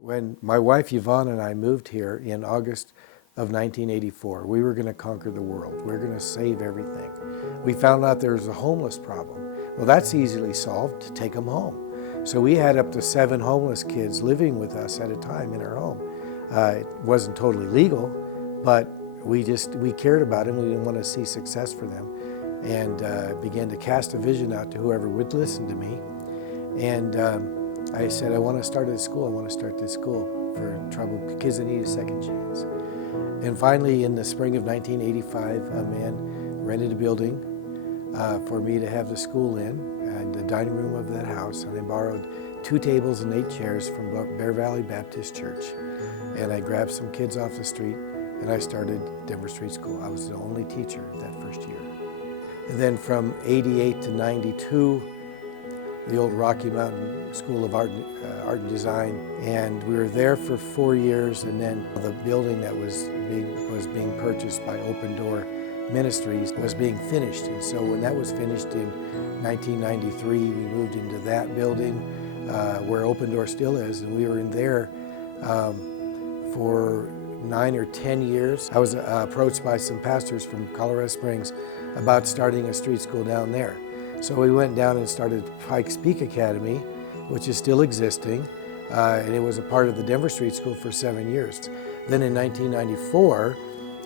When my wife Yvonne and I moved here in August of 1984, we were going to conquer the world. We were going to save everything. We found out there was a homeless problem. Well, that's easily solved, to take them home. So we had up to 7 homeless kids living with us at a time in our home. It wasn't totally legal, but we cared about them. We didn't want to see success for them, and began to cast a vision out to whoever would listen to me. And I said, I want to start this school. I want to start this school for troubled kids that need a second chance. And finally, in the spring of 1985, a man rented a building for me to have the school in, and the dining room of that house. And I borrowed 2 tables and 8 chairs from Bear Valley Baptist Church. And I grabbed some kids off the street, and I started Denver Street School. I was the only teacher that first year. And then from 88 to 92, the old Rocky Mountain School of Art and Design, and we were there for 4 years. And then the building that was being purchased by Open Door Ministries was being finished. And so when that was finished in 1993, we moved into that building where Open Door still is, and we were in there for 9 or 10 years. I was approached by some pastors from Colorado Springs about starting a street school down there. So we went down and started Pike Peak Academy, which is still existing, and it was a part of the Denver Street School for 7 years. Then in 1994,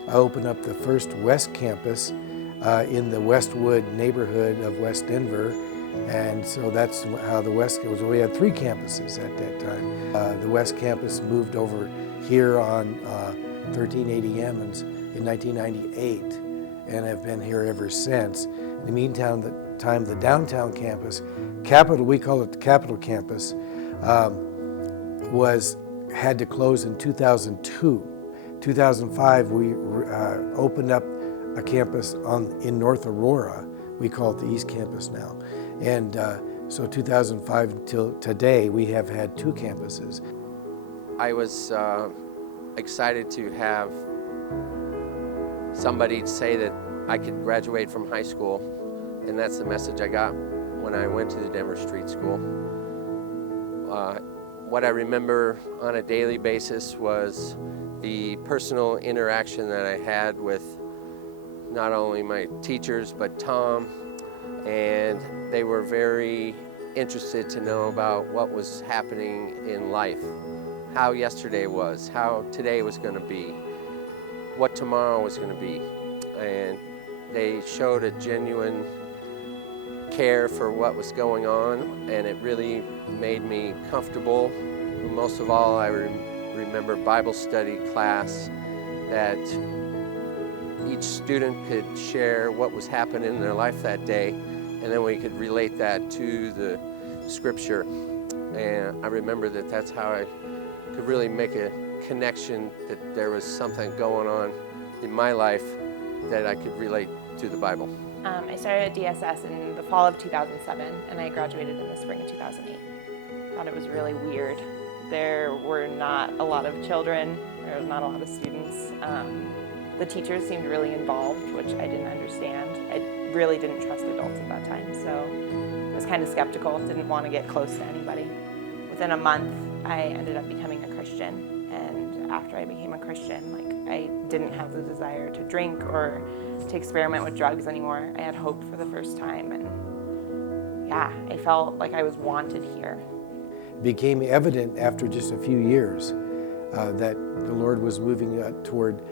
I opened up the first West Campus in the Westwood neighborhood of West Denver, and so that's how the West goes. We had 3 campuses at that time. The West Campus moved over here on 1380 Emmons in 1998, and have been here ever since. In the meantime, the downtown campus, we call it the Capitol Campus, had to close in 2002. 2005, we opened up a campus in North Aurora. We call it the East Campus now. And so 2005 until today, we have had 2 campuses. I was excited to have somebody say that I could graduate from high school, and that's the message I got when I went to the Denver Street School. What I remember on a daily basis was the personal interaction that I had with not only my teachers, but Tom, and they were very interested to know about what was happening in life, how yesterday was, how today was going to be, what tomorrow was going to be. And they showed a genuine care for what was going on, and it really made me comfortable. Most of all, I remember Bible study class that each student could share what was happening in their life that day, and then we could relate that to the scripture. And I remember that that's how I could really make a connection, that there was something going on in my life that I could relate to the Bible. I started at DSS in the fall of 2007, and I graduated in the spring of 2008. I thought it was really weird. There were not a lot of children, there was not a lot of students. The teachers seemed really involved, which I didn't understand. I really didn't trust adults at that time, so I was kind of skeptical, didn't want to get close to anybody. Within a month, I ended up becoming a Christian, and after I became a Christian, I didn't have the desire to drink or to experiment with drugs anymore. I had hope for the first time, and yeah, I felt like I was wanted here. It became evident after just a few years that the Lord was moving toward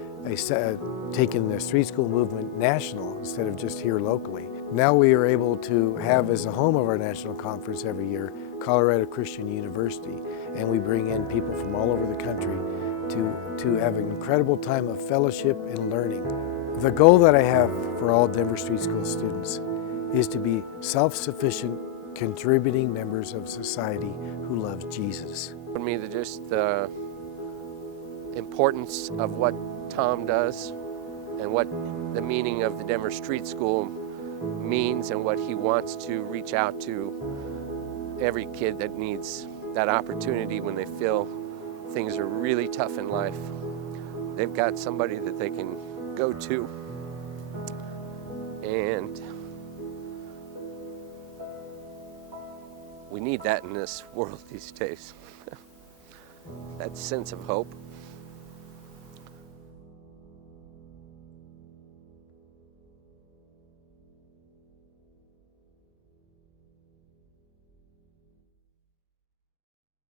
taking the street school movement national instead of just here locally. Now we are able to have as a home of our national conference every year, Colorado Christian University, and we bring in people from all over the country to have an incredible time of fellowship and learning. The goal that I have for all Denver Street School students is to be self-sufficient, contributing members of society who loves Jesus. For me, just the importance of what Tom does and what the meaning of the Denver Street School means, and what he wants to reach out to every kid that needs that opportunity when they feel things are really tough in life. They've got somebody that they can go to. And we need that in this world these days. that sense of hope.